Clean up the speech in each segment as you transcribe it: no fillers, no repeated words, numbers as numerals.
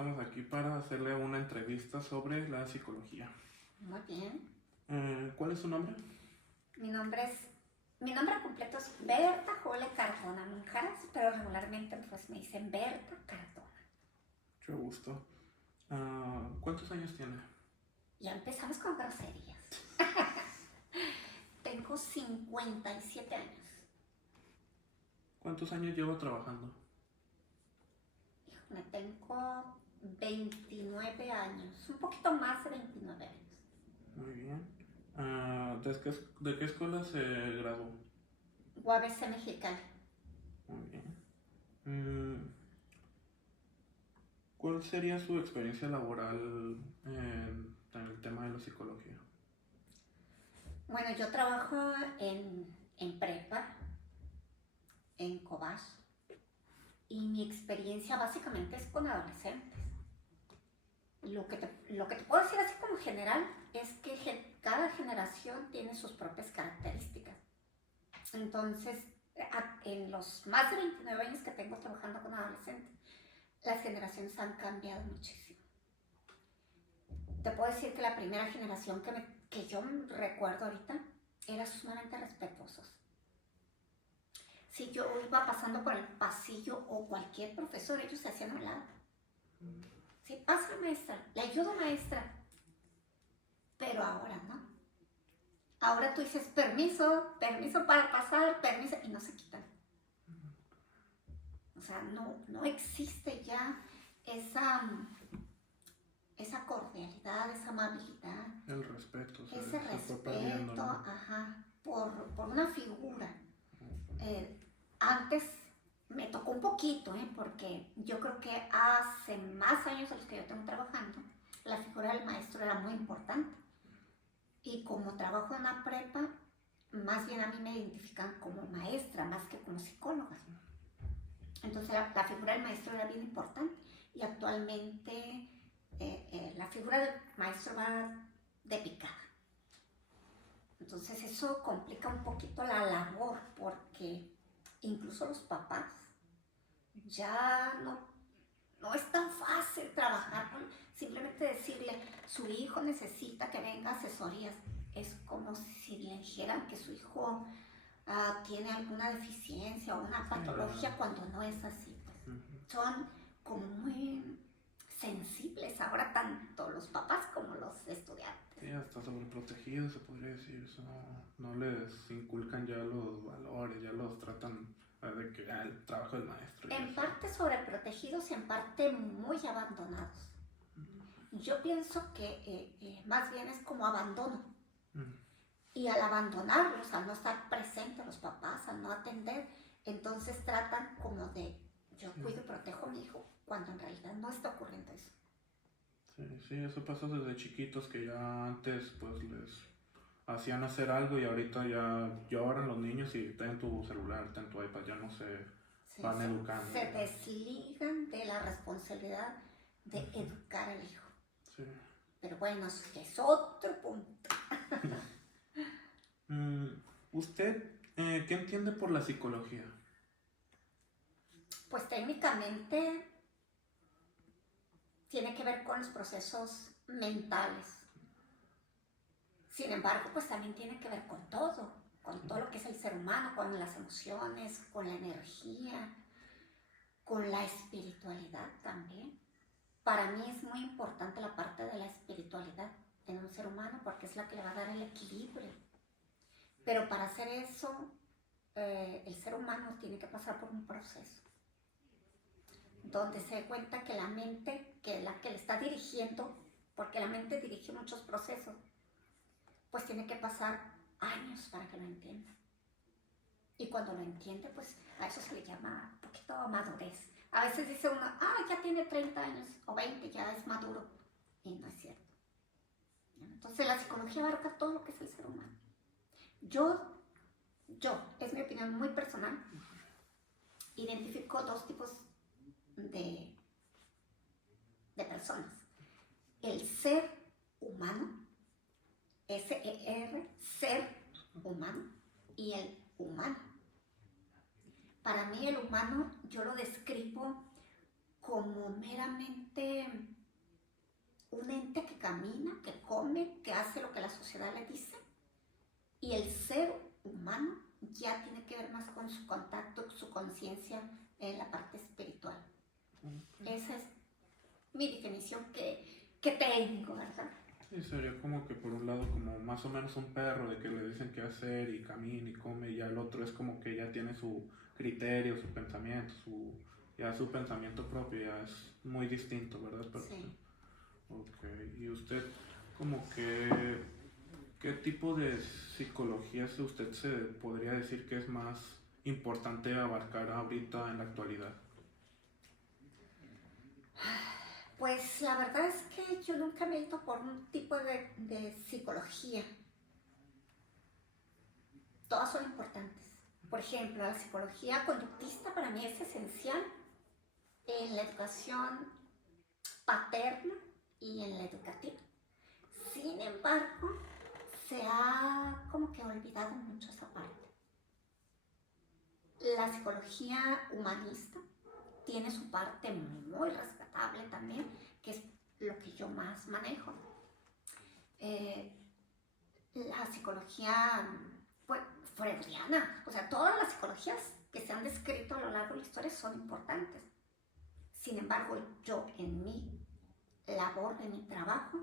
estamos aquí para hacerle una entrevista sobre la psicología. Muy bien. ¿Cuál es su nombre? Mi nombre completo es Berta Jole Cardona Monjaras, pero regularmente pues me dicen Berta Cardona. Mucho gusto. ¿Cuántos años tiene? Ya empezamos con groserías. Tengo 57 años. ¿Cuántos años llevo trabajando? Híjole, tengo 29 años, un poquito más de 29 años. Muy bien. ¿De qué escuela se graduó? UABC Mexicali. Muy bien. ¿Cuál sería su experiencia laboral en el tema de la psicología? Bueno, yo trabajo en prepa, en Cobach, y mi experiencia básicamente es con adolescentes. Lo que te puedo decir así como general es que cada generación tiene sus propias características. Entonces, en los más de 29 años que tengo trabajando con adolescentes, las generaciones han cambiado muchísimo. Te puedo decir que la primera generación que yo recuerdo ahorita era sumamente respetuosos. Si yo iba pasando por el pasillo o cualquier profesor, ellos se hacían a un lado. Sí, pasa maestra, le ayudo maestra. Pero ahora no. Ahora tú dices permiso para pasar, permiso, y no se quitan. O sea, no existe ya esa cordialidad, esa amabilidad. El respeto. Ese respeto, ¿no? Por una figura. Antes me tocó un poquito, porque yo creo que hace más años de los que yo tengo trabajando, la figura del maestro era muy importante. Y como trabajo en una prepa, más bien a mí me identifican como maestra, más que como psicóloga. Entonces la figura del maestro era bien importante. Y actualmente la figura del maestro va de picada. Entonces eso complica un poquito la labor, porque incluso los papás ya no es tan fácil trabajar con simplemente decirle su hijo necesita que venga a asesorías. Es como si le dijeran que su hijo tiene alguna deficiencia o una patología, cuando no es así. Pues. Son como muy sensibles ahora, tanto los papás como los estudiantes. Sí, hasta sobreprotegidos se podría decir. Eso no les inculcan ya los valores, ya los tratan de que el trabajo del maestro. En parte sobreprotegidos y en parte muy abandonados. Yo pienso que más bien es como abandono. Y al abandonarlos, al no estar presentes los papás, al no atender, entonces tratan como de yo cuido y protejo a mi hijo, cuando en realidad no está ocurriendo eso. Sí, eso pasa desde chiquitos, que ya antes pues les hacían hacer algo y ahorita ya lloran los niños y ten tu celular, ten tu iPad, ya no se van educando. Se desligan de la responsabilidad de educar al hijo. Sí. Pero bueno, es otro punto. ¿Usted qué entiende por la psicología? Pues técnicamente tiene que ver con los procesos mentales. Sin embargo, pues también tiene que ver con todo lo que es el ser humano, con las emociones, con la energía, con la espiritualidad también. Para mí es muy importante la parte de la espiritualidad en un ser humano, porque es la que le va a dar el equilibrio. Pero para hacer eso, el ser humano tiene que pasar por un proceso donde se dé cuenta que la mente, que es la que le está dirigiendo, porque la mente dirige muchos procesos, pues tiene que pasar años para que lo entienda. Y cuando lo entiende, pues a eso se le llama un poquito madurez. A veces dice uno, ya tiene 30 años o 20, ya es maduro. Y no es cierto. Entonces la psicología abarca todo lo que es el ser humano. Yo, es mi opinión muy personal, identifico dos tipos de personas. El ser humano, S-E-R, ser humano, y el humano. Para mí el humano yo lo describo como meramente un ente que camina, que come, que hace lo que la sociedad le dice, y el ser humano ya tiene que ver más con su contacto, su conciencia en la parte espiritual. Esa es mi definición que tengo, ¿verdad? Sí, sería como que por un lado como más o menos un perro de que le dicen qué hacer y camina y come, y ya el otro es como que ya tiene su criterio, su pensamiento, ya su pensamiento propio ya es muy distinto, ¿verdad? Pero, Sí. ok, y usted como que, ¿qué tipo de psicologías usted se podría decir que es más importante abarcar ahorita en la actualidad? Pues la verdad es que yo nunca me he ido por un tipo de psicología. Todas son importantes. Por ejemplo, la psicología conductista para mí es esencial en la educación paterna y en la educativa. Sin embargo, se ha como que olvidado mucho esa parte. La psicología humanista tiene su parte muy rescatable también, que es lo que yo más manejo. La psicología pues, freudiana, o sea, todas las psicologías que se han descrito a lo largo de la historia son importantes. Sin embargo, yo en mi labor, en mi trabajo,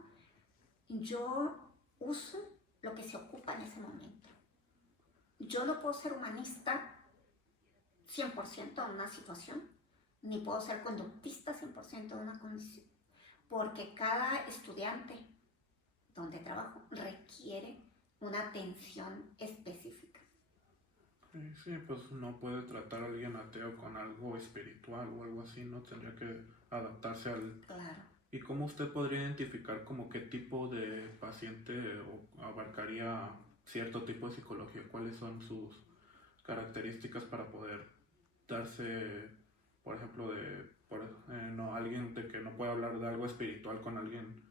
yo uso lo que se ocupa en ese momento. Yo no puedo ser humanista 100% en una situación, ni puedo ser conductista 100% en una condición, porque cada estudiante donde trabajo requiere una atención específica. Sí, pues no puede tratar a alguien ateo con algo espiritual o algo así, ¿no? Tendría que adaptarse al... Claro. ¿Y cómo usted podría identificar como qué tipo de paciente abarcaría cierto tipo de psicología? ¿Cuáles son sus características para poder darse, por ejemplo, no, alguien de que no puede hablar de algo espiritual con alguien?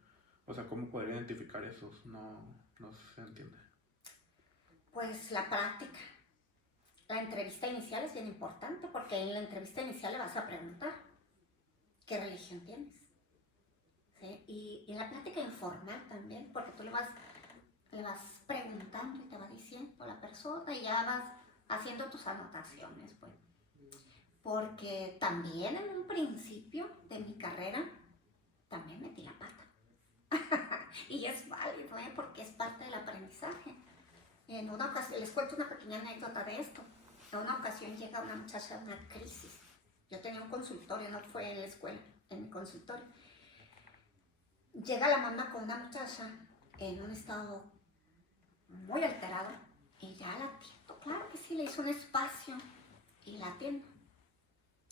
O sea, ¿cómo podría identificar esos? No, no se entiende. Pues la práctica. La entrevista inicial es bien importante porque en la entrevista inicial le vas a preguntar qué religión tienes. ¿Sí? Y en la plática informal también, porque tú le vas preguntando y te va diciendo la persona y ya vas haciendo tus anotaciones, pues. Porque también en un principio de mi carrera también metí la pata. Y es válido, ¿eh? Porque es parte del aprendizaje. En una ocasión, les cuento una pequeña anécdota de esto. En una ocasión llega una muchacha a una crisis. Yo tenía un consultorio, no fue en la escuela, en mi consultorio. Llega la mamá con una muchacha en un estado muy alterado y ya la atiendo, claro que sí, le hizo un espacio y la atiendo.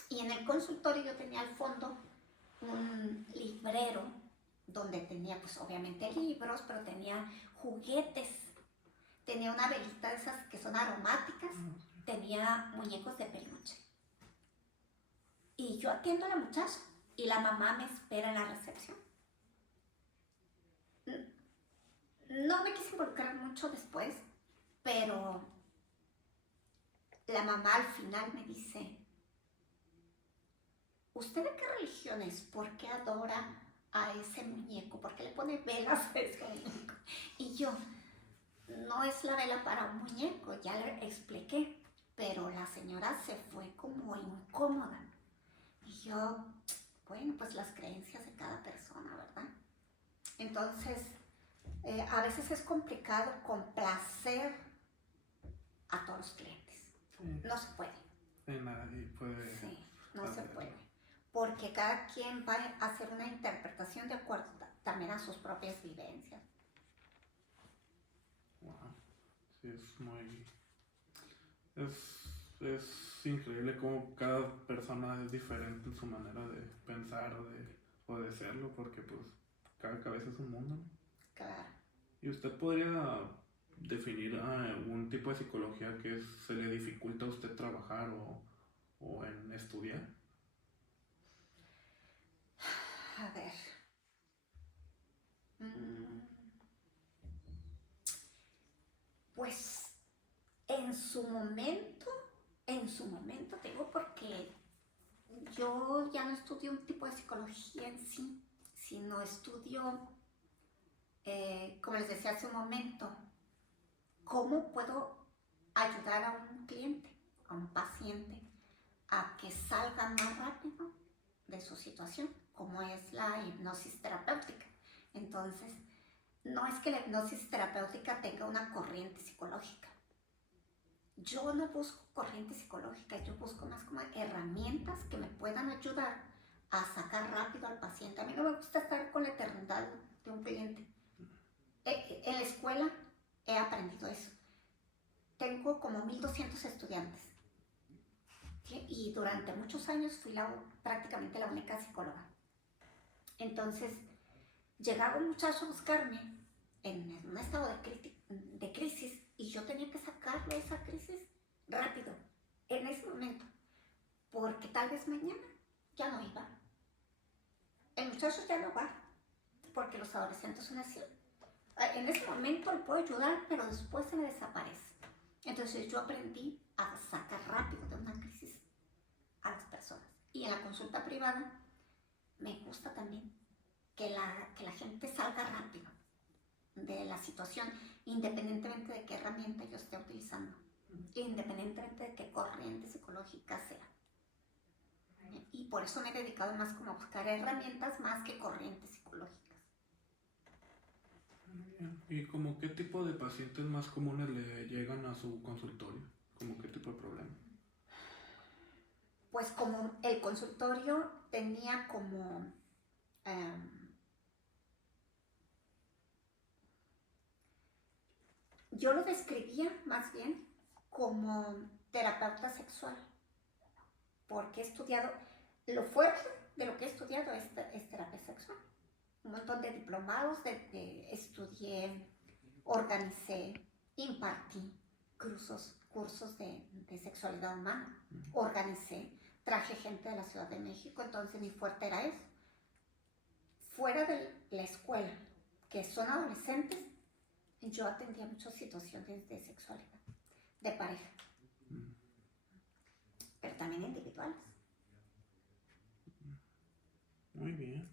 Y en el consultorio yo tenía al fondo un librero donde tenía pues obviamente libros, pero tenía juguetes, tenía una velita de esas que son aromáticas, tenía muñecos de peluche. Y yo atiendo a la muchacha y la mamá me espera en la recepción. No me quise involucrar mucho después, pero la mamá al final me dice, ¿usted de qué religión es? ¿Por qué adora a ese muñeco? ¿Por qué le pone velas a ese muñeco? Y yo, no es la vela para un muñeco, ya le expliqué, pero la señora se fue como incómoda. Y yo, bueno, pues las creencias de cada persona, ¿verdad? Entonces, a veces es complicado complacer a todos los clientes. Sí. No se puede. Nadie puede. Sí, no se puede. Porque cada quien va a hacer una interpretación de acuerdo también a sus propias vivencias. Wow. Sí, es muy... Es increíble cómo cada persona es diferente en su manera de pensar o de serlo, porque pues cada cabeza es un mundo, ¿no? Claro. ¿Y usted podría definir algún tipo de psicología que se le dificulta a usted trabajar o en estudiar? A ver. Pues en su momento, te digo porque yo ya no estudio un tipo de psicología en sí, sino estudio, como les decía hace un momento, cómo puedo ayudar a un cliente, a un paciente, a que salga más rápido de su situación, como es la hipnosis terapéutica. Entonces, no es que la hipnosis terapéutica tenga una corriente psicológica. Yo no busco corriente psicológica, yo busco más como herramientas que me puedan ayudar a sacar rápido al paciente. A mí no me gusta estar con la eternidad de un cliente. En la escuela he aprendido eso. Tengo como 1200 estudiantes, ¿sí? Y durante muchos años fui prácticamente la única psicóloga. Entonces, llegaba un muchacho a buscarme en un estado de crisis y yo tenía que sacarle esa crisis rápido, en ese momento, porque tal vez mañana ya no iba. El muchacho ya no va, porque los adolescentes son así. En ese momento le puedo ayudar, pero después se me desaparece. Entonces yo aprendí a sacar rápido de una crisis a las personas. Y en la consulta privada me gusta también que la gente salga rápido de la situación, independientemente de qué herramienta yo esté utilizando, independientemente de qué corriente psicológica sea. Y por eso me he dedicado más como a buscar herramientas más que corrientes psicológicas. ¿Y como qué tipo de pacientes más comunes le llegan a su consultorio? ¿Como qué tipo de problema? Pues como el consultorio tenía como yo lo describía más bien como terapeuta sexual, porque he estudiado, lo fuerte de lo que he estudiado es terapia sexual. Un montón de diplomados, estudié, organicé, impartí cursos de sexualidad humana, organicé, traje gente de la Ciudad de México, entonces mi fuerte era eso. Fuera de la escuela, que son adolescentes, yo atendía muchas situaciones de sexualidad, de pareja, pero también individuales. Muy bien.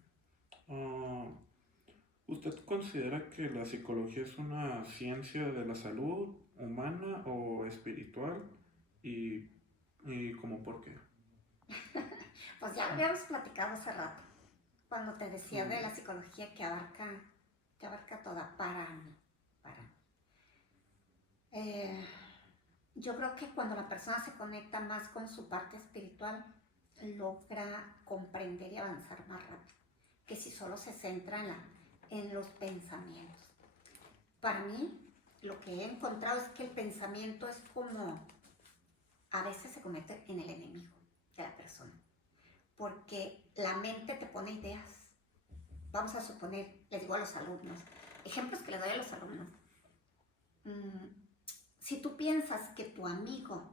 ¿Usted considera que la psicología es una ciencia de la salud humana o espiritual? ¿Y como por qué? Pues ya habíamos platicado hace rato, cuando te decía de la psicología que abarca toda para mí. Yo creo que cuando la persona se conecta más con su parte espiritual, logra comprender y avanzar más rápido, que si solo se centra en los pensamientos. Para mí, lo que he encontrado es que el pensamiento es como, a veces se convierte en el enemigo de la persona, porque la mente te pone ideas. Vamos a suponer, les digo a los alumnos, ejemplos que les doy a los alumnos. Si tú piensas que tu amigo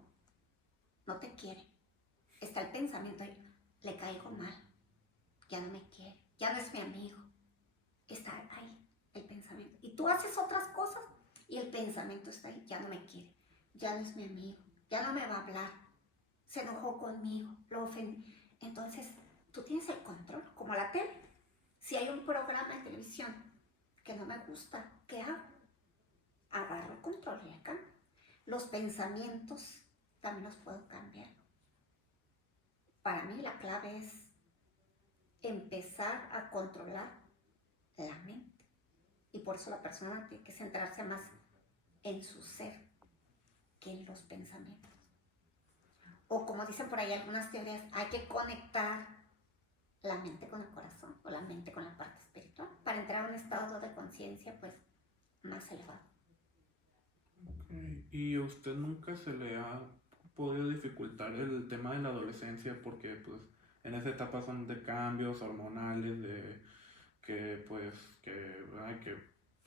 no te quiere, está el pensamiento, le caigo mal, ya no me quiere, ya no es mi amigo. Está ahí el pensamiento. Y tú haces otras cosas y el pensamiento está ahí, ya no me quiere, ya no es mi amigo, ya no me va a hablar, se enojó conmigo, lo ofendí. Entonces, tú tienes el control, como la tele. Si hay un programa de televisión que no me gusta, ¿qué hago? Agarro el control y le cambio. Los pensamientos también los puedo cambiar. Para mí la clave es empezar a controlar la mente. Y por eso la persona tiene que centrarse más en su ser que en los pensamientos. O como dicen por ahí algunas teorías, hay que conectar la mente con el corazón o la mente con la parte espiritual para entrar a un estado de conciencia pues más elevado. Okay. ¿Y a usted nunca se le ha podido dificultar el tema de la adolescencia? Porque pues en esa etapa son de cambios hormonales, de que pues que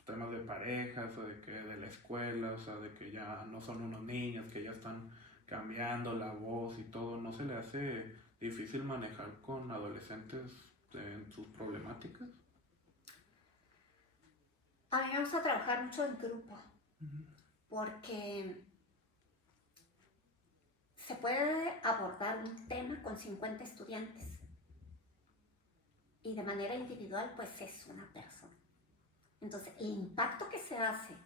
temas de parejas, o de que de la escuela, o sea, de que ya no son unos niños, que ya están cambiando la voz y todo. ¿No se le hace difícil manejar con adolescentes en sus problemáticas? A mí me gusta trabajar mucho en grupo, porque se puede abordar un tema con 50 estudiantes y de manera individual pues es una persona. Entonces el impacto que se hace,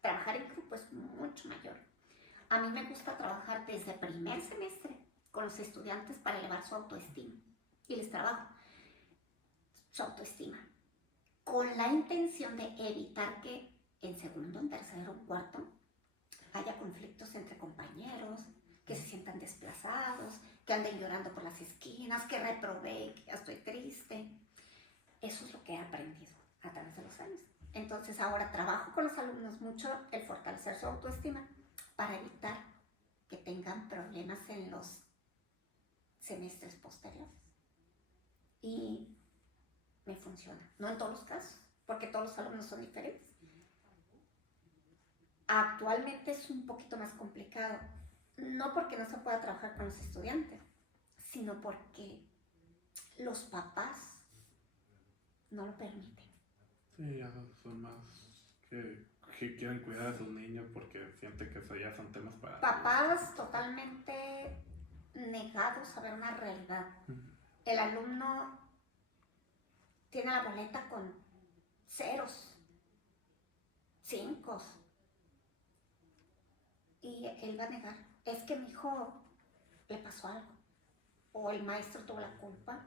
trabajar en grupo es mucho mayor. A mí me gusta trabajar desde primer semestre con los estudiantes para elevar su autoestima y les trabajo su autoestima con la intención de evitar que en segundo, en tercero, en cuarto haya conflictos entre compañeros, que se sientan desplazados, que anden llorando por las esquinas, que reprobé, que ya estoy triste. Eso es lo que he aprendido a través de los años. Entonces ahora trabajo con los alumnos mucho el fortalecer su autoestima para evitar que tengan problemas en los semestres posteriores. Y me funciona. No en todos los casos, porque todos los alumnos son diferentes. Actualmente es un poquito más complicado, no porque no se pueda trabajar con los estudiantes, sino porque los papás no lo permiten. Sí, ya son más que quieren cuidar a sus niños porque sienten que eso ya son temas para... Papás totalmente negados a ver una realidad. El alumno tiene la boleta con ceros, 5, y él va a negar, es que mi hijo le pasó algo, o el maestro tuvo la culpa,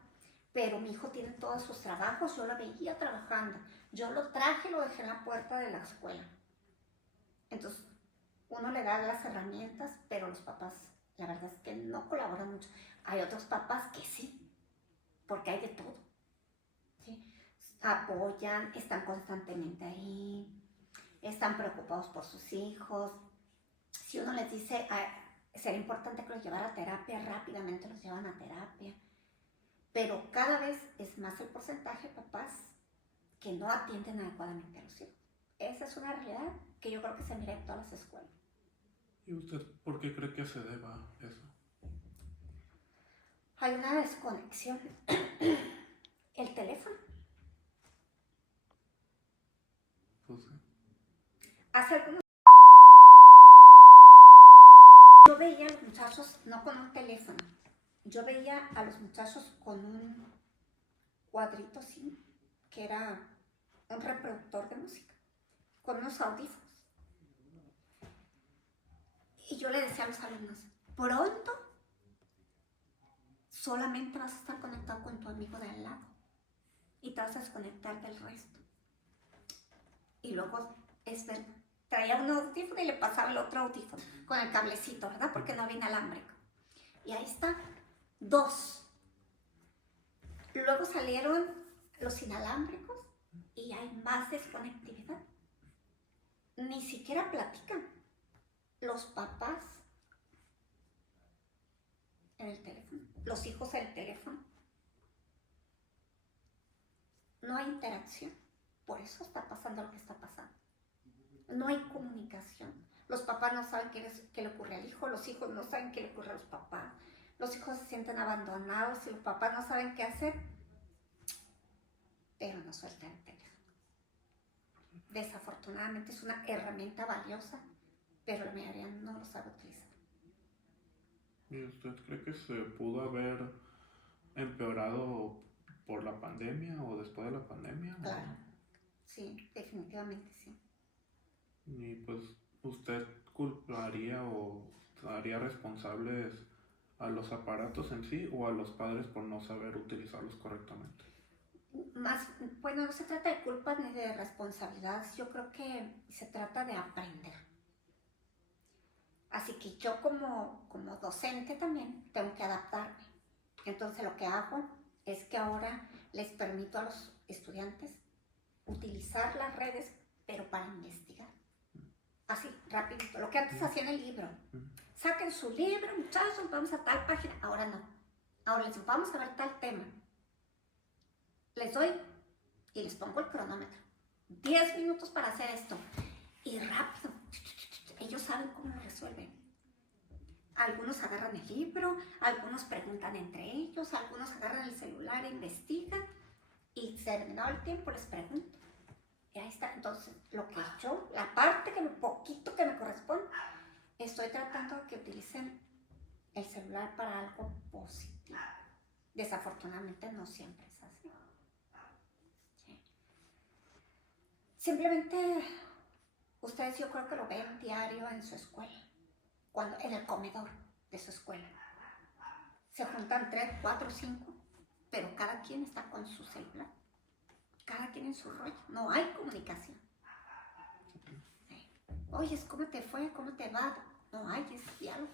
pero mi hijo tiene todos sus trabajos, yo lo veía trabajando, yo lo traje y lo dejé en la puerta de la escuela. Entonces, uno le da las herramientas, pero los papás, la verdad es que no colaboran mucho. Hay otros papás que sí, porque hay de todo, ¿sí? Apoyan, están constantemente ahí, están preocupados por sus hijos. Si uno les dice, sería importante que los llevara a terapia, rápidamente los llevan a terapia. Pero cada vez es más el porcentaje de papás que no atienden adecuadamente a los hijos. Esa es una realidad que yo creo que se mira en todas las escuelas. ¿Y usted por qué cree que se deba eso? Hay una desconexión. El teléfono. Pues sí. Hace algunos... Yo veía a los muchachos no con un teléfono. Yo veía a los muchachos con un cuadrito así, que era un reproductor de música, con unos audífonos. Y yo le decía a los alumnos, pronto solamente vas a estar conectado con tu amigo de al lado y te vas a desconectar del resto. Y luego es verdad, traía un audífono y le pasaba el otro audífono con el cablecito, ¿verdad? Porque no había inalámbrico. Y ahí está, 2. Luego salieron los inalámbricos y hay más desconectividad. Ni siquiera platican los papás en el teléfono, los hijos en el teléfono. No hay interacción. Por eso está pasando lo que está pasando. No hay comunicación. Los papás no saben qué le ocurre al hijo, los hijos no saben qué le ocurre a los papás. Los hijos se sienten abandonados y los papás no saben qué hacer, pero no sueltan el teléfono. Desafortunadamente es una herramienta valiosa, pero la mayoría no lo sabe utilizar. ¿Y usted cree que se pudo haber empeorado por la pandemia o después de la pandemia? Claro, sí, definitivamente sí. Y pues, ¿usted culparía o haría responsables a los aparatos en sí o a los padres por no saber utilizarlos correctamente? Bueno, no se trata de culpas ni de responsabilidades, yo creo que se trata de aprender. Así que yo como docente también tengo que adaptarme. Entonces lo que hago es que ahora les permito a los estudiantes utilizar las redes, pero para investigar. Así, rapidito, lo que antes hacían en el libro. Saquen su libro, muchachos, vamos a tal página. Ahora no. Ahora les digo, vamos a ver tal tema. Les doy y les pongo el cronómetro. 10 minutos para hacer esto. Y rápido. Ellos saben cómo lo resuelven. Algunos agarran el libro, algunos preguntan entre ellos, algunos agarran el celular e investigan. Y terminado el tiempo les pregunto. Y ahí está. Entonces, lo que yo, la parte poquito que me corresponde, estoy tratando de que utilicen el celular para algo positivo. Desafortunadamente no siempre es así. Sí. Simplemente ustedes yo creo que lo ven diario en su escuela, en el comedor de su escuela. Se juntan 3, 4, 5, pero cada quien está con su celular. Cada quien en su rollo. No hay comunicación. Sí. Oye, ¿cómo te fue? ¿Cómo te va? No hay, es diálogo.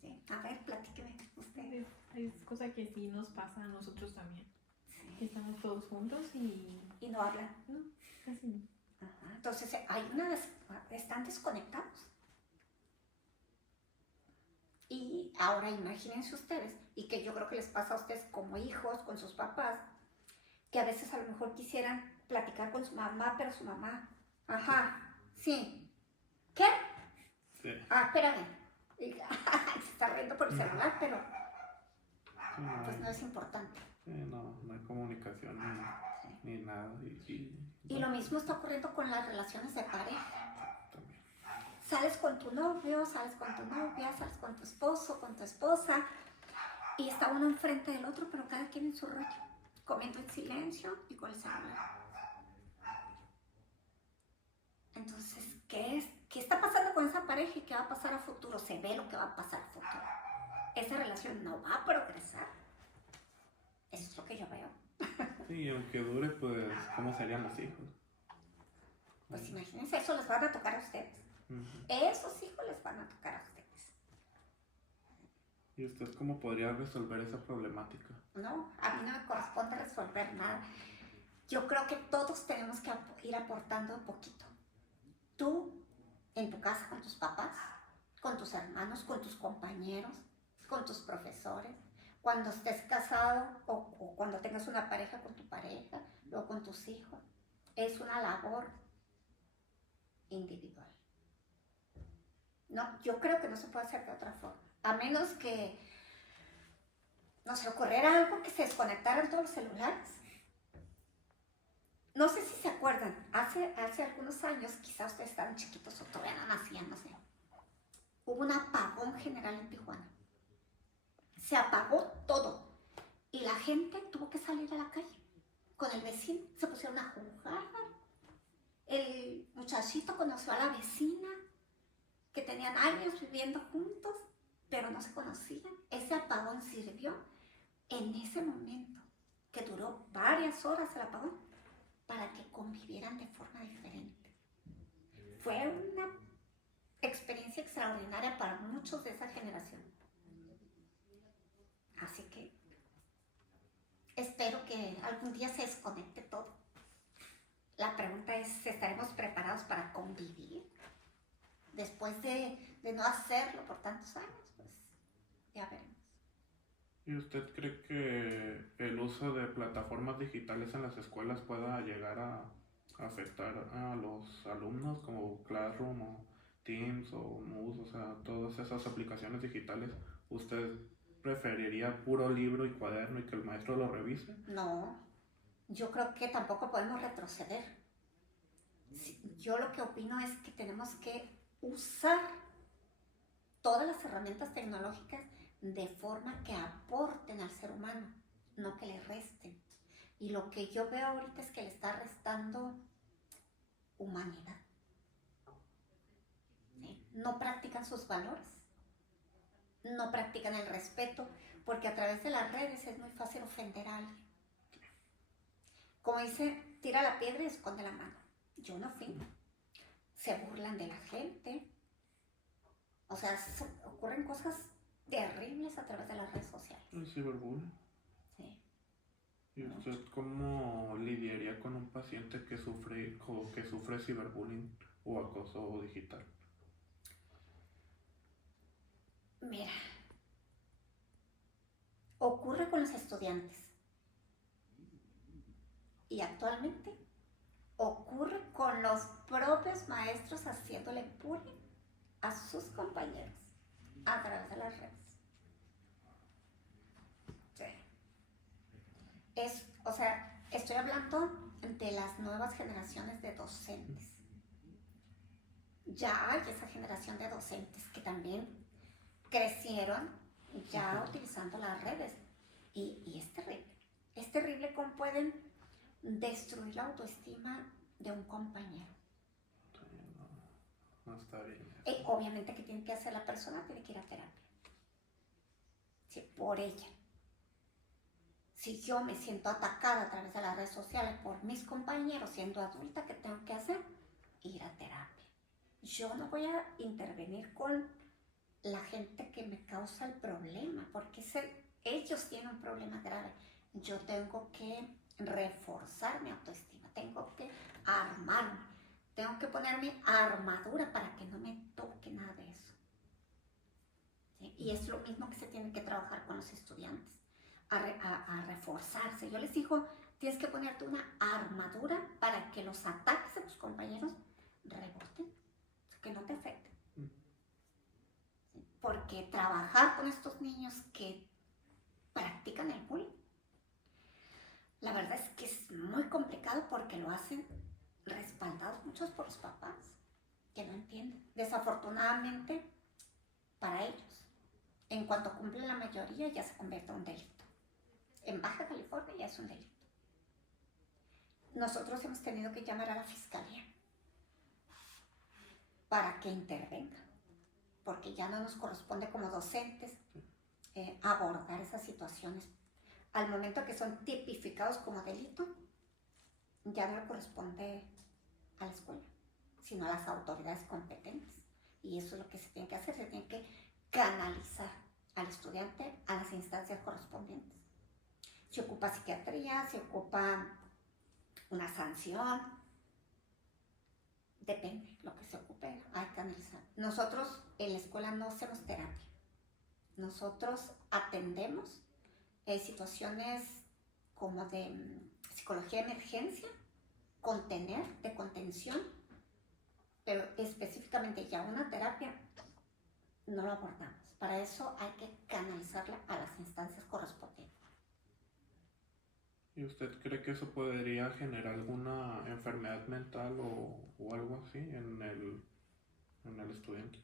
Sí. A ver, platíqueme usted. Es cosa que sí nos pasa a nosotros también. Sí. Estamos todos juntos y no hablan. no, casi no. Ajá. Entonces, están desconectados. Y ahora imagínense ustedes, y que yo creo que les pasa a ustedes como hijos, con sus papás, que a veces a lo mejor quisieran platicar con su mamá, pero su mamá, ajá, sí, ¿qué? Sí. Espérame. Se está riendo por el celular, pero pues no es importante. No hay comunicación ni nada. Y lo mismo está ocurriendo con las relaciones de pareja. También. Sales con tu novio, sales con tu novia, sales con tu esposo, con tu esposa, y está uno enfrente del otro, pero cada quien en su rollo, comiendo en silencio y con el celular. Entonces, ¿qué está pasando con esa pareja y qué va a pasar a futuro? Se ve lo que va a pasar a futuro. Esa relación no va a progresar. Eso es lo que yo veo. Sí, aunque dure, pues, ¿cómo serían los hijos? Pues imagínense, eso les van a tocar a ustedes. Uh-huh. Esos hijos les van a tocar a ustedes. ¿Y usted cómo podría resolver esa problemática? No, a mí no me corresponde resolver nada. Yo creo que todos tenemos que ir aportando un poquito. Tú, en tu casa, con tus papás, con tus hermanos, con tus compañeros, con tus profesores, cuando estés casado o cuando tengas una pareja con tu pareja, o con tus hijos. Es una labor individual. No, yo creo que no se puede hacer de otra forma. A menos que nos ocurriera algo que se desconectaran todos los celulares. No sé si se acuerdan, hace algunos años, quizás ustedes estaban chiquitos o todavía no nacían, no sé. Hubo un apagón general en Tijuana. Se apagó todo. Y la gente tuvo que salir a la calle con el vecino. Se pusieron a jugar. El muchachito conoció a la vecina, que tenían años viviendo juntos, pero no se conocían. Ese apagón sirvió en ese momento, que duró varias horas el apagón, para que convivieran de forma diferente. Fue una experiencia extraordinaria para muchos de esa generación. Así que espero que algún día se desconecte todo. La pregunta es, ¿estaremos preparados para convivir? Después de no hacerlo por tantos años, pues ya veremos. ¿Y usted cree que el uso de plataformas digitales en las escuelas pueda llegar a afectar a los alumnos como Classroom o Teams o Moodle, o sea, todas esas aplicaciones digitales? ¿Usted preferiría puro libro y cuaderno y que el maestro lo revise? No, yo creo que tampoco podemos retroceder. Yo lo que opino es que tenemos que usar todas las herramientas tecnológicas de forma que aporten al ser humano, no que le resten. Y lo que yo veo ahorita es que le está restando humanidad. ¿Sí? No practican sus valores, no practican el respeto, porque a través de las redes es muy fácil ofender a alguien. Como dice, tira la piedra y esconde la mano. Yo no fui. Se burlan de la gente. O sea, ocurren cosas terribles a través de las redes sociales. El ciberbullying. Sí. ¿Y usted cómo lidiaría con un paciente que sufre ciberbullying o acoso digital? Mira, ocurre con los estudiantes y actualmente ocurre con los propios maestros haciéndole bullying a sus compañeros a través de las redes. Sí. Estoy hablando de las nuevas generaciones de docentes. ya hay esa generación de docentes que también crecieron ya utilizando las redes. Y es terrible. Es terrible cómo pueden destruir la autoestima de un compañero. Sí, no está bien. Obviamente que tiene que hacer la persona, tiene que ir a terapia. Sí, por ella. Si yo me siento atacada a través de las redes sociales por mis compañeros siendo adulta, ¿qué tengo que hacer? Ir a terapia. Yo no voy a intervenir con la gente que me causa el problema, porque ellos tienen un problema grave. Yo tengo que reforzar mi autoestima, tengo que armarme, tengo que poner mi armadura para que no me toque nada de eso. ¿Sí? Y es lo mismo que se tiene que trabajar con los estudiantes, a reforzarse. Yo les digo, tienes que ponerte una armadura para que los ataques de tus compañeros reboten, que no te afecten. Porque trabajar con estos niños que practican el bullying, la verdad es que es muy complicado porque lo hacen respaldados muchos por los papás, que no entienden. Desafortunadamente, para ellos, en cuanto cumplen la mayoría ya se convierte en un delito. En Baja California ya es un delito. Nosotros hemos tenido que llamar a la fiscalía para que intervenga, porque ya no nos corresponde como docentes abordar esas situaciones. Al momento que son tipificados como delito, ya no le corresponde a la escuela, sino a las autoridades competentes. Y eso es lo que se tiene que hacer, se tiene que canalizar al estudiante a las instancias correspondientes. Se ocupa psiquiatría, se ocupa una sanción, depende lo que se ocupe, hay que analizar. Nosotros en la escuela no hacemos terapia, nosotros atendemos situaciones como de psicología de emergencia, de contención, pero específicamente ya una terapia no lo abordamos. Para eso hay que canalizarla a las instancias correspondientes. ¿Y usted cree que eso podría generar alguna enfermedad mental o algo así en el estudiante?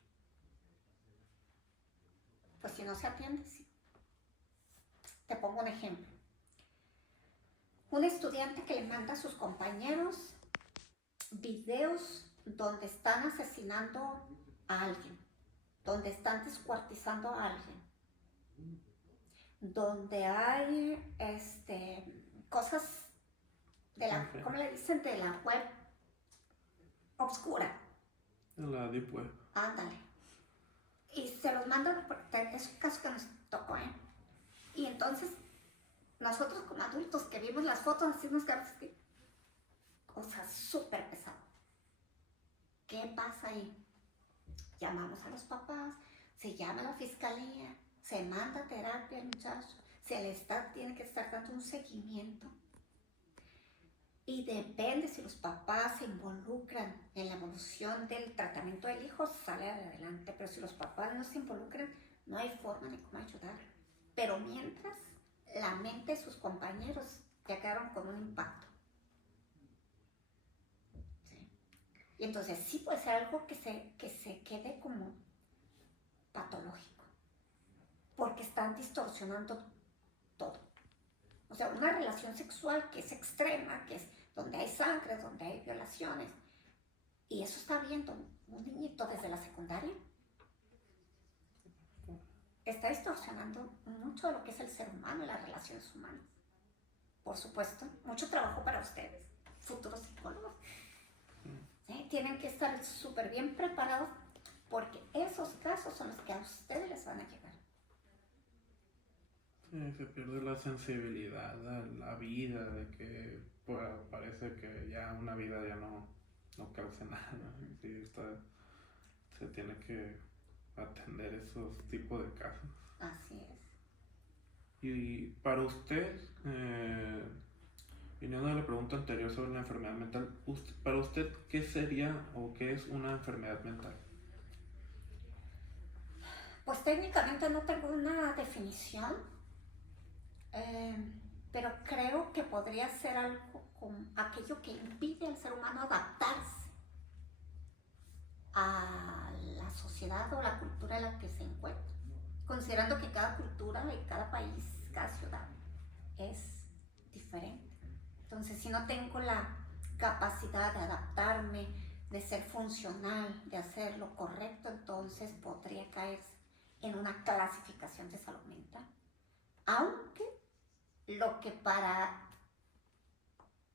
Pues si no se atiende, sí. Te pongo un ejemplo. Un estudiante que le manda a sus compañeros videos donde están asesinando a alguien, donde están descuartizando a alguien, donde hay cosas de la, ¿cómo le dicen? De la web obscura. En la Deep Web. Ándale. Y se los mandan, es un caso que nos tocó, ¿eh? Y entonces, nosotros como adultos que vimos las fotos, así nos quedamos así, o sea, súper pesado. ¿Qué pasa ahí? Llamamos a los papás, se llama a la fiscalía, se manda a terapia al muchacho, tiene que estar dando un seguimiento. Y depende si los papás se involucran en la evolución del tratamiento del hijo, sale adelante. Pero si los papás no se involucran, no hay forma ni cómo ayudar. Pero mientras, la mente de sus compañeros ya quedaron con un impacto. ¿Sí? Y entonces sí puede ser algo que se quede como patológico. Porque están distorsionando todo. O sea, una relación sexual que es extrema, que es donde hay sangre, donde hay violaciones. Y eso está viendo un niñito desde la secundaria. Está distorsionando mucho de lo que es el ser humano y las relaciones humanas. Por supuesto, mucho trabajo para ustedes, futuros psicólogos. ¿Sí? Tienen que estar súper bien preparados porque esos casos son los que a ustedes les van a llegar. Sí, se pierde la sensibilidad a la vida, de que parece que ya una vida ya no causa nada. Sí, se tiene que atender esos tipos de casos. Así es. Y para usted, viniendo a la pregunta anterior sobre la enfermedad mental, para usted, ¿qué sería o qué es una enfermedad mental? Pues técnicamente no tengo una definición, pero creo que podría ser algo como aquello que impide al ser humano adaptarse a la sociedad o la cultura en la que se encuentra, considerando que cada cultura y cada país, cada ciudad es diferente. Entonces, si no tengo la capacidad de adaptarme, de ser funcional, de hacer lo correcto, entonces podría caer en una clasificación de salud mental. Aunque lo que para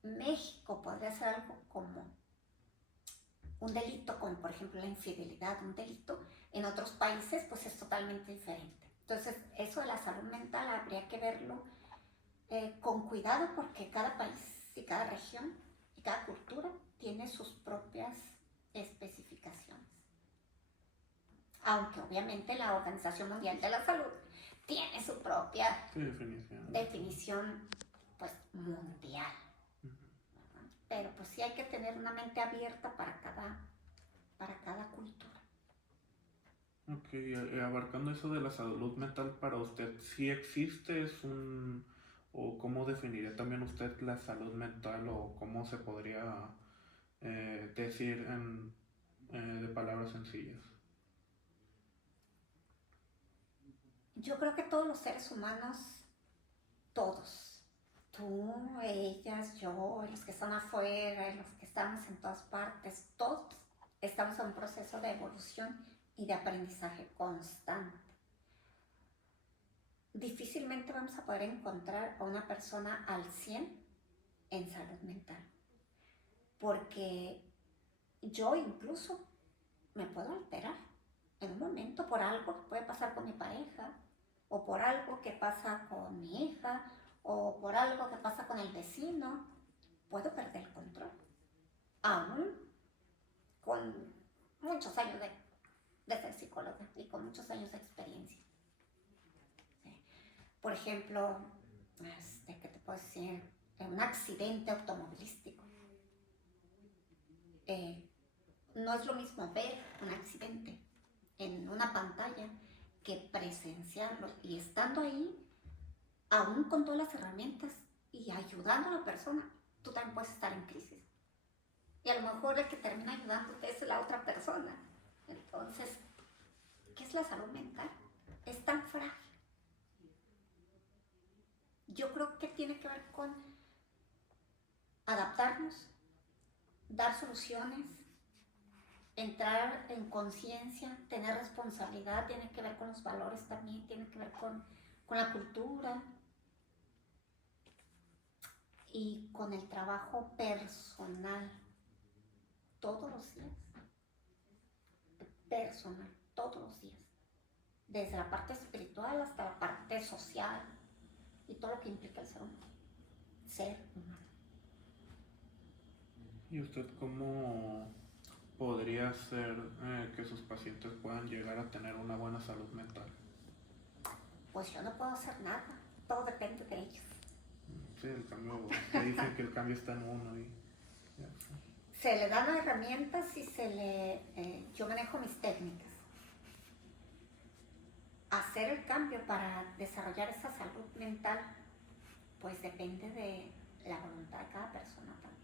México podría ser algo como un delito, como por ejemplo la infidelidad, un delito, en otros países pues es totalmente diferente. Entonces, eso de la salud mental habría que verlo con cuidado, porque cada país y cada región y cada cultura tiene sus propias especificaciones. Aunque obviamente la Organización Mundial de la Salud tiene su propia definición pues mundial. Pero pues sí hay que tener una mente abierta para cada cultura. Ok, abarcando eso de la salud mental, para usted, ¿sí existe? ¿O cómo definiría también usted la salud mental, o cómo se podría decir de palabras sencillas? Yo creo que todos los seres humanos, todos, tú, ellas, yo, los que están afuera, los que estamos en todas partes, todos estamos en un proceso de evolución y de aprendizaje constante. Difícilmente vamos a poder encontrar a una persona al 100 en salud mental, porque yo incluso me puedo alterar en un momento por algo que puede pasar con mi pareja, o por algo que pasa con mi hija, o por algo que pasa con el vecino. Puedo perder el control, aún con muchos años de ser psicóloga y con muchos años de experiencia. ¿Sí? Por ejemplo, ¿qué te puedo decir? Un accidente automovilístico. No es lo mismo ver un accidente en una pantalla que presenciarlo, y estando ahí, aún con todas las herramientas y ayudando a la persona, tú también puedes estar en crisis. Y a lo mejor el que termina ayudándote es la otra persona. Entonces, ¿qué es la salud mental? Es tan frágil. Yo creo que tiene que ver con adaptarnos, dar soluciones, entrar en conciencia, tener responsabilidad, tiene que ver con los valores también, tiene que ver con la cultura y con el trabajo personal todos los días. Personal, todos los días. Desde la parte espiritual hasta la parte social y todo lo que implica el ser humano. Ser humano. ¿Y usted cómo podría hacer que sus pacientes puedan llegar a tener una buena salud mental? Pues yo no puedo hacer nada, todo depende de ellos. Sí, el cambio, te dicen que el cambio está en uno y ya sé. Se le dan herramientas y yo manejo mis técnicas. Hacer el cambio para desarrollar esa salud mental, pues depende de la voluntad de cada persona también.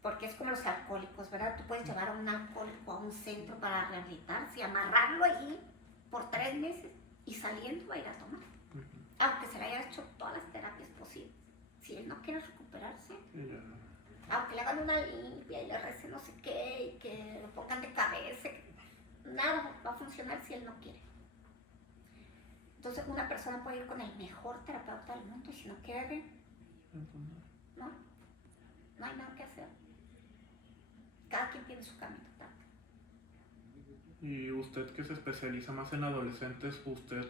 Porque es como los alcohólicos, ¿verdad? Tú puedes llevar a un alcohólico a un centro para rehabilitarse y amarrarlo allí por 3 meses y saliendo va a ir a tomar. Aunque se le haya hecho todas las terapias posibles. Si él no quiere recuperarse, aunque le hagan una limpia y le recen no sé qué y que lo pongan de cabeza, nada va a funcionar si él no quiere. Entonces una persona puede ir con el mejor terapeuta del mundo y si no quiere, no hay nada que hacer. Cada quien tiene su camino también. Y usted, que se especializa más en adolescentes, ¿usted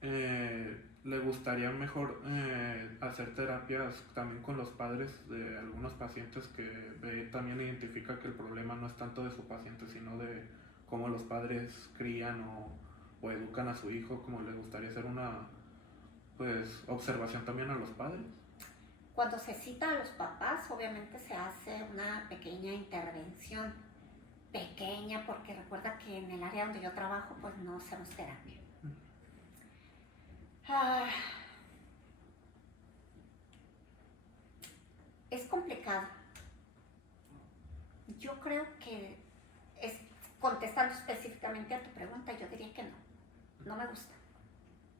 le gustaría mejor hacer terapias también con los padres de algunos pacientes, que también identifica que el problema no es tanto de su paciente, sino de cómo los padres crían o educan a su hijo? ¿Cómo le gustaría hacer una observación también a los padres? Cuando se cita a los papás, obviamente se hace una pequeña intervención. Pequeña, porque recuerda que en el área donde yo trabajo, pues no hacemos terapia. Es complicado. Yo creo que es contestando específicamente a tu pregunta, yo diría que no. No me gusta.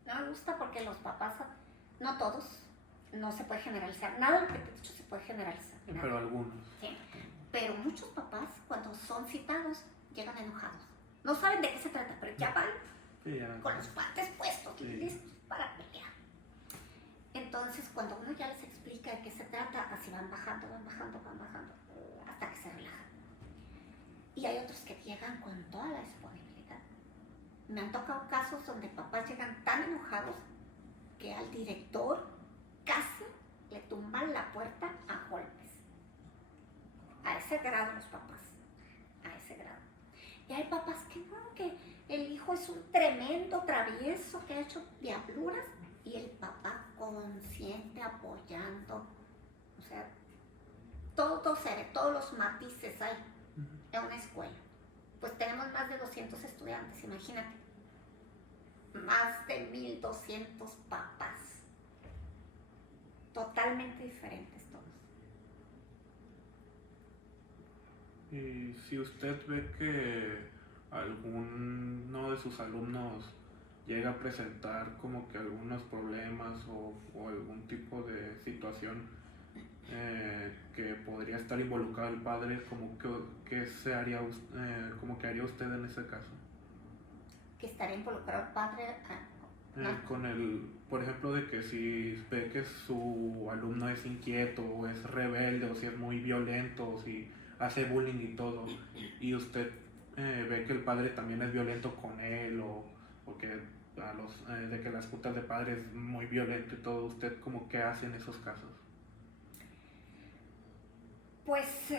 No me gusta porque los papás, no todos, no se puede generalizar. Nada de lo que te he dicho se puede generalizar. Nada. Pero algunos. Sí. Pero muchos papás, cuando son citados, llegan enojados. No saben de qué se trata, pero ya van Sí, ya. con los guantes puestos, Sí. listos para pelear. Entonces, cuando uno ya les explica de qué se trata, así van bajando, hasta que se relajan. Y hay otros que llegan con toda la disponibilidad. Me han tocado casos donde papás llegan tan enojados que al director casi le tumban la puerta a golpes. A ese grado los papás, a ese grado. Y hay papás que no, que el hijo es un tremendo travieso que ha hecho diabluras y el papá consciente, apoyando. O sea, todo se ve, todos los matices hay en una escuela. Pues tenemos más de 200 estudiantes, imagínate. Más de 1,200 papás. Totalmente diferentes todos. Y si usted ve que alguno de sus alumnos llega a presentar como que algunos problemas o algún tipo de situación que podría estar involucrado el padre, como que se haría, como que haría usted en ese caso. Que estaría involucrado el padre. Con el, por ejemplo, de que si ve que su alumno es inquieto o es rebelde o si es muy violento o si hace bullying y todo, y usted ve que el padre también es violento con él o que de que las juntas de padres es muy violento y todo, ¿usted como qué hace en esos casos? Pues,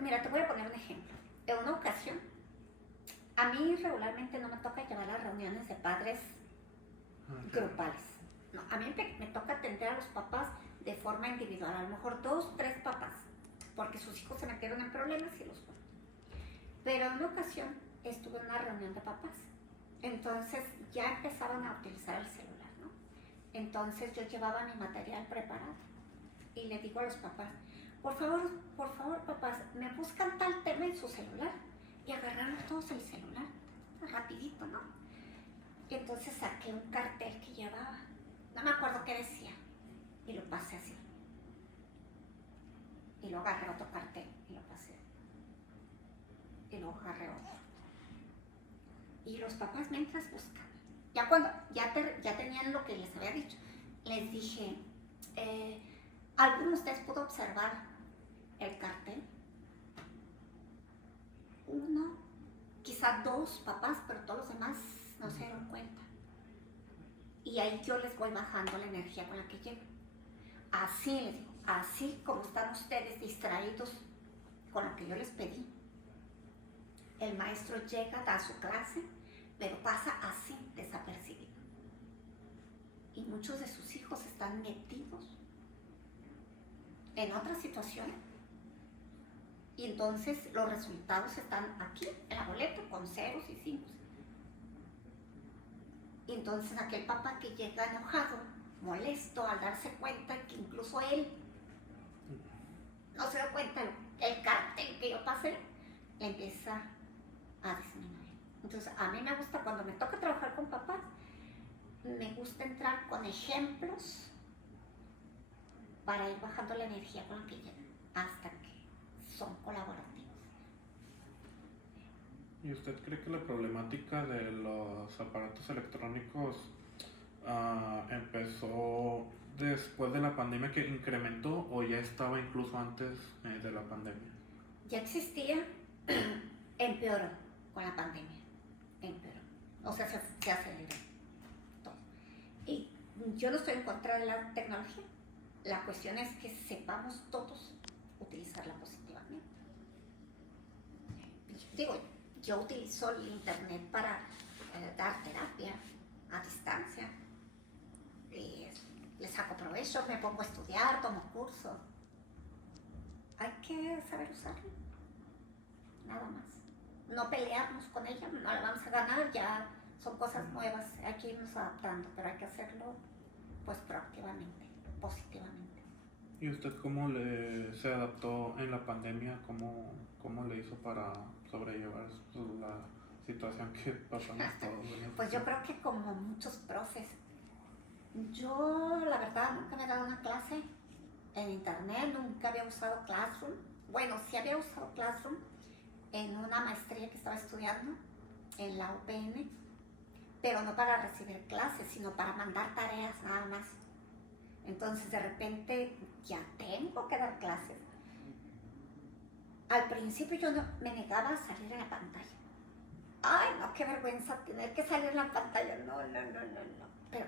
mira, te voy a poner un ejemplo. En una ocasión, a mí regularmente no me toca llevar las reuniones de padres grupales. No, a mí me toca atender a los papás de forma individual, a lo mejor 2, 3 papás, porque sus hijos se metieron en problemas y los fueron. Pero en una ocasión estuve en una reunión de papás, entonces ya empezaban a utilizar el celular, ¿no? Entonces yo llevaba mi material preparado y le digo a los papás, por favor papás, me buscan tal tema en su celular. Y agarraron todos el celular, rapidito, ¿no? Y entonces saqué un cartel que llevaba, no me acuerdo qué decía, y lo pasé así. Y luego agarré otro cartel y lo pasé. Y luego agarré otro. Y los papás mientras buscan. Ya cuando ya tenían lo que les había dicho, les dije, ¿alguno de ustedes pudo observar el cartel? 1, quizá 2 papás, pero todos los demás no se dieron cuenta. Y ahí yo les voy bajando la energía con la que llego. Así les digo, así como están ustedes distraídos con lo que yo les pedí. El maestro llega, da su clase, pero pasa así, desapercibido. Y muchos de sus hijos están metidos en otra situación. Y entonces los resultados están aquí, en la boleta, con 0 y 5. Y entonces aquel papá que llega enojado, molesto, al darse cuenta que incluso él no se da cuenta el cartel que yo pasé, empieza a disminuir. Entonces a mí me gusta, cuando me toca trabajar con papás, me gusta entrar con ejemplos para ir bajando la energía con la que llegan, hasta que son colaborativos. ¿Y usted cree que la problemática de los aparatos electrónicos empezó después de la pandemia, que incrementó, o ya estaba incluso antes de la pandemia? Ya existía, empeoró con la pandemia, empeoró. O sea, se aceleró todo. Y yo no estoy en contra de la tecnología. La cuestión es que sepamos todos utilizarla positivamente. Digo, yo utilizo el internet para dar terapia a distancia. Le saco provecho, me pongo a estudiar, tomo cursos. Hay que saber usarlo. Nada más. No pelearnos con ella, no la vamos a ganar, ya son cosas nuevas, hay que irnos adaptando, pero hay que hacerlo pues proactivamente, positivamente. ¿Y usted cómo se adaptó en la pandemia? ¿Cómo le hizo para sobrellevar la situación que pasamos todos? Pues yo creo que como muchos profes, yo la verdad nunca me he dado una clase en internet, nunca había usado Classroom. Bueno, sí había usado Classroom en una maestría que estaba estudiando en la UPN, pero no para recibir clases, sino para mandar tareas nada más. Entonces de repente ya tengo que dar clases. Al principio yo me negaba a salir en la pantalla. Ay, no, qué vergüenza tener que salir en la pantalla. No. Pero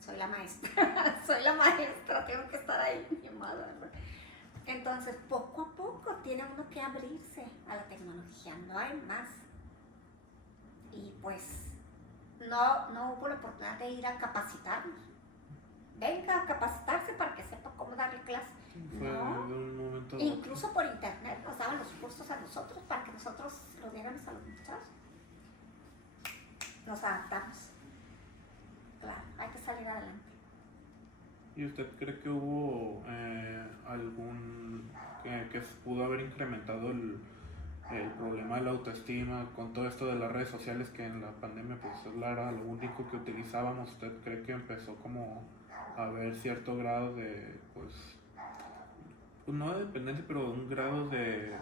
soy la maestra, soy la maestra, tengo que estar ahí, mi madre. Entonces, poco a poco tiene uno que abrirse a la tecnología, no hay más. Y pues no hubo la oportunidad de ir a capacitarnos. Venga a capacitarse para que sepa cómo darle clase. Fue No, de un momento a incluso por internet nos daban los cursos a nosotros para que nosotros lo diéramos a los muchachos. Nos adaptamos. Claro, hay que salir adelante. ¿Y usted cree que hubo algún que pudo haber incrementado el problema de la autoestima con todo esto de las redes sociales, que en la pandemia pues era lo único que utilizábamos? ¿Usted cree que empezó como a haber cierto grado de, pues no de dependencia, pero un grado de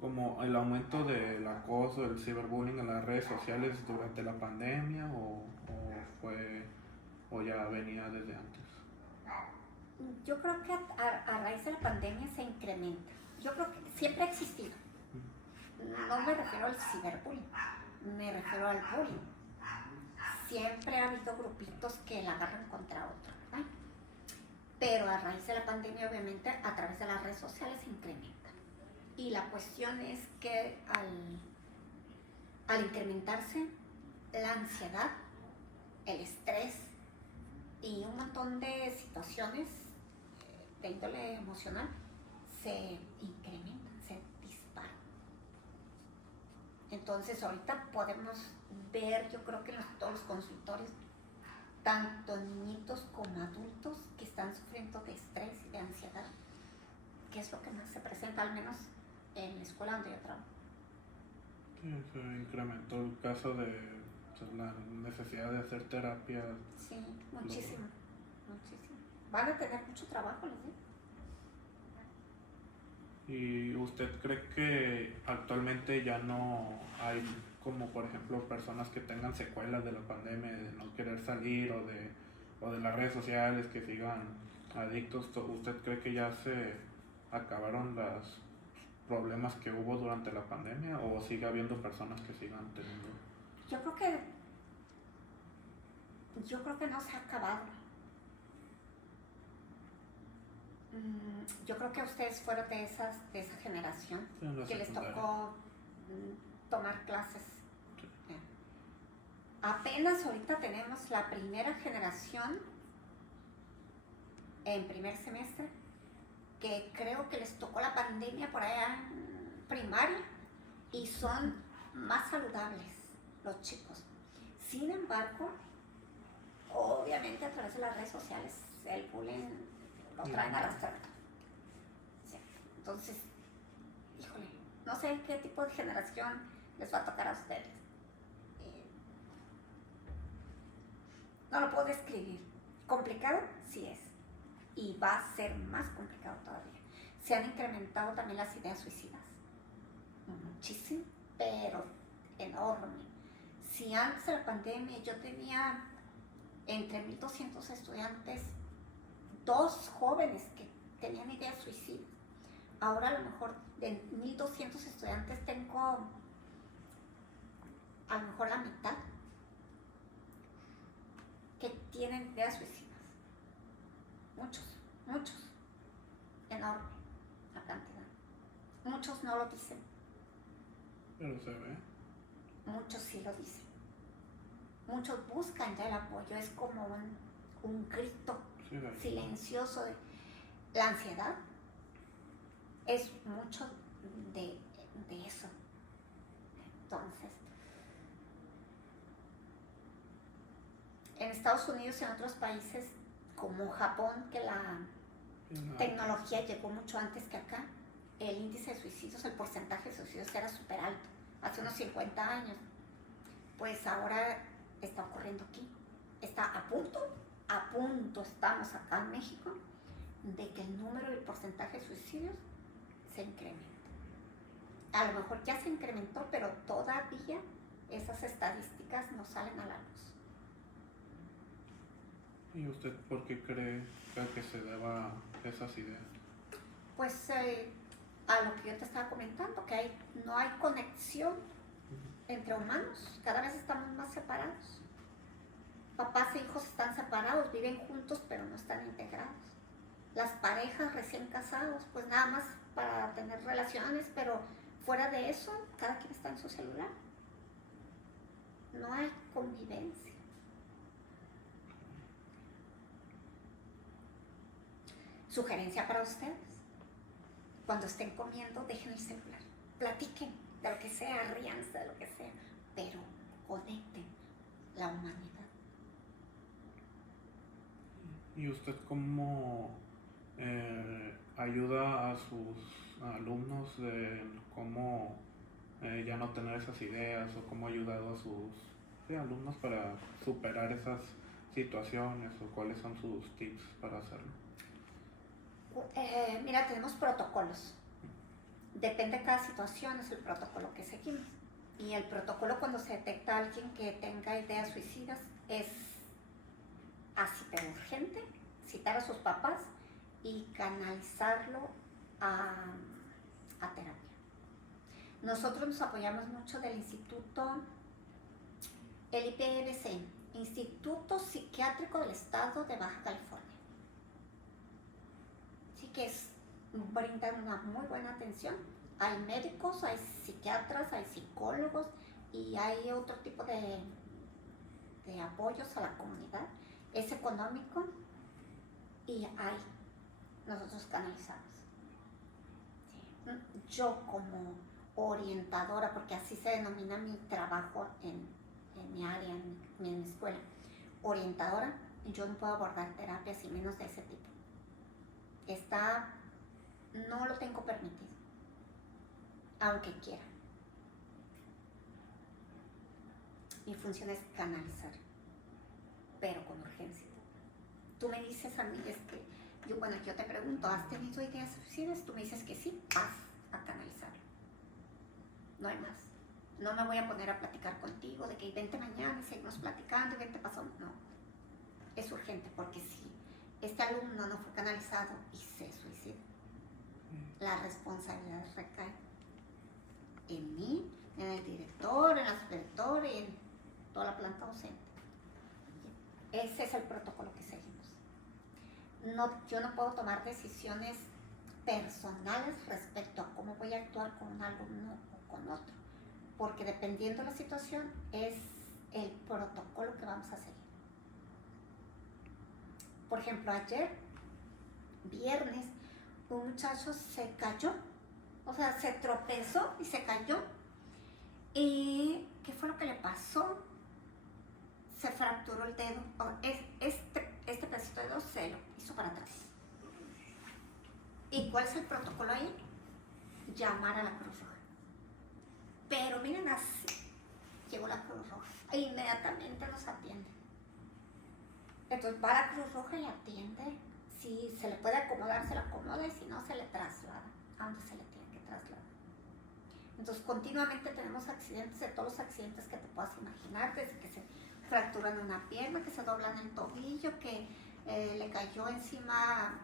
como el aumento del acoso, el ciberbullying en las redes sociales durante la pandemia, o ya venía desde antes? Yo creo que a raíz de la pandemia se incrementa. Yo creo que siempre ha existido. No me refiero al ciberbullying, me refiero al bullying. Siempre ha habido grupitos que la agarran contra otro, ¿verdad? Pero a raíz de la pandemia, obviamente, a través de las redes sociales se incrementa. Y la cuestión es que al incrementarse la ansiedad, el estrés y un montón de situaciones de índole emocional se incrementan, se disparan. Entonces ahorita podemos ver, yo creo que en todos los consultorios, tanto niñitos como adultos que están sufriendo de estrés y de ansiedad, que es lo que más se presenta, al menos en la escuela donde yo trabajo. Sí, se incrementó el caso de la necesidad de hacer terapia. Sí, muchísimo. Van a tener mucho trabajo, les digo. ¿Y usted cree que actualmente ya no hay, como por ejemplo, personas que tengan secuelas de la pandemia, de no querer salir o de las redes sociales, que sigan adictos? ¿Usted cree que ya se acabaron los problemas que hubo durante la pandemia, o sigue habiendo personas que sigan teniendo? Yo creo que no se ha acabado. Yo creo que ustedes fueron de esa generación que les tocó tomar clases. Sí. Apenas ahorita tenemos la primera generación en primer semestre, que creo que les tocó la pandemia por allá en primaria y son más saludables los chicos. Sin embargo, obviamente a través de las redes sociales el bullying lo traen arrastrando. Sí. Entonces, híjole, no sé qué tipo de generación les va a tocar a ustedes. No lo puedo describir. ¿Complicado? Sí es. Y va a ser más complicado todavía. Se han incrementado también las ideas suicidas. Muchísimo, pero enorme. Si antes de la pandemia yo tenía entre 1,200 estudiantes, 2 jóvenes que tenían ideas suicidas, ahora a lo mejor de 1,200 estudiantes tengo a lo mejor la mitad que tienen ideas suicidas. Muchos, enorme la cantidad. Muchos no lo dicen. Pero se ve. Muchos sí lo dicen. Muchos buscan ya el apoyo, es como un grito silencioso de la ansiedad. Es mucho de eso. Entonces, en Estados Unidos y en otros países como Japón, que la En la- tecnología llegó mucho antes que acá, el índice de suicidios, el porcentaje de suicidios era súper alto, hace unos 50 años. Pues ahora está ocurriendo aquí. Está a punto estamos acá en México, de que el número y el porcentaje de suicidios se incrementa. A lo mejor ya se incrementó, pero todavía esas estadísticas no salen a la luz. ¿Y usted por qué cree que se deba esas ideas? Pues a lo que yo te estaba comentando, que no hay conexión entre humanos, cada vez estamos más separados. Papás e hijos están separados, viven juntos, pero no están integrados. Las parejas recién casados, pues nada más para tener relaciones, pero fuera de eso, cada quien está en su celular. No hay convivencia. Sugerencia para ustedes: cuando estén comiendo, dejen el celular. Platiquen de lo que sea, ríanse de lo que sea, pero conecten la humanidad. ¿Y usted cómo ayuda a sus alumnos de cómo ya no tener esas ideas, o cómo ha ayudado a sus alumnos para superar esas situaciones, o cuáles son sus tips para hacerlo? Mira, tenemos protocolos. Depende de cada situación, es el protocolo que seguimos. Y el protocolo, cuando se detecta a alguien que tenga ideas suicidas, es así, pero urgente, citar a sus papás y canalizarlo a terapia. Nosotros nos apoyamos mucho del instituto, el IPBC, Instituto Psiquiátrico del Estado de Baja California. Sí, que brindan una muy buena atención. Hay médicos, hay psiquiatras, hay psicólogos y hay otro tipo de apoyos a la comunidad. Es económico y nosotros canalizamos. Sí. Yo como orientadora, porque así se denomina mi trabajo en mi área, en mi escuela, orientadora, yo no puedo abordar terapias y menos de ese tipo. No lo tengo permitido, aunque quiera. Mi función es canalizar, pero con urgencia. Tú me dices a mí, yo te pregunto, ¿has tenido ideas suicidas? Tú me dices que sí, vas a canalizarlo. No hay más. No me voy a poner a platicar contigo de que vente mañana y seguimos platicando y vente pasó. No, es urgente, porque si este alumno no fue canalizado y se suicida, la responsabilidad recae en mí, en el director, en la subdirectora y en toda la planta docente. Ese es el protocolo que seguimos. Yo no puedo tomar decisiones personales respecto a cómo voy a actuar con un alumno o con otro, porque dependiendo de la situación es el protocolo que vamos a seguir. Por ejemplo, ayer, viernes, un muchacho se cayó, o sea, se tropezó y se cayó. ¿Y qué fue lo que le pasó? Se fracturó el dedo. Este pedacito de dedo se lo hizo para atrás. ¿Y cuál es el protocolo ahí? Llamar a la Cruz Roja. Pero miren, así llegó la Cruz Roja e inmediatamente nos atiende. Entonces va a la Cruz Roja y atiende. Si se le puede acomodar, se le acomoda, y si no, se le traslada a donde se le tiene que trasladar. Entonces continuamente tenemos accidentes, de todos los accidentes que te puedas imaginar, desde que se fracturan una pierna, que se doblan el tobillo, que le cayó encima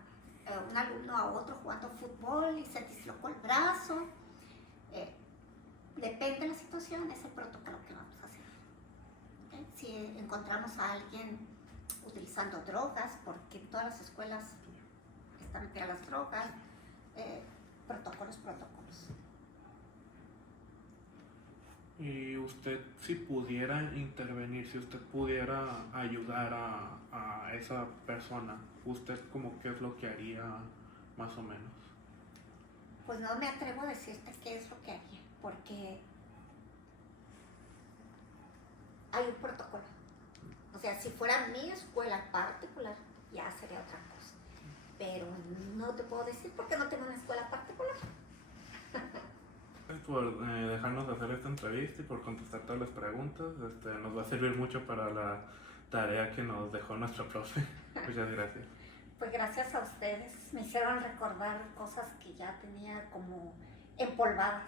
un alumno a otro jugando fútbol y se dislocó el brazo. Depende de la situación, es el protocolo que vamos a hacer. ¿Okay? Si encontramos a alguien utilizando drogas, porque en todas las escuelas están metidas las drogas, protocolos. Y usted, si pudiera intervenir, si usted pudiera ayudar a esa persona, ¿usted como qué es lo que haría más o menos? Pues no me atrevo a decirte qué es lo que haría, porque hay un protocolo. O sea, si fuera mi escuela particular, ya sería no te puedo decir porque no tengo una escuela particular. Gracias por dejarnos hacer esta entrevista y por contestar todas las preguntas. Nos va a servir mucho para la tarea que nos dejó nuestro profe. Muchas gracias. Pues gracias a ustedes, me hicieron recordar cosas que ya tenía como empolvadas.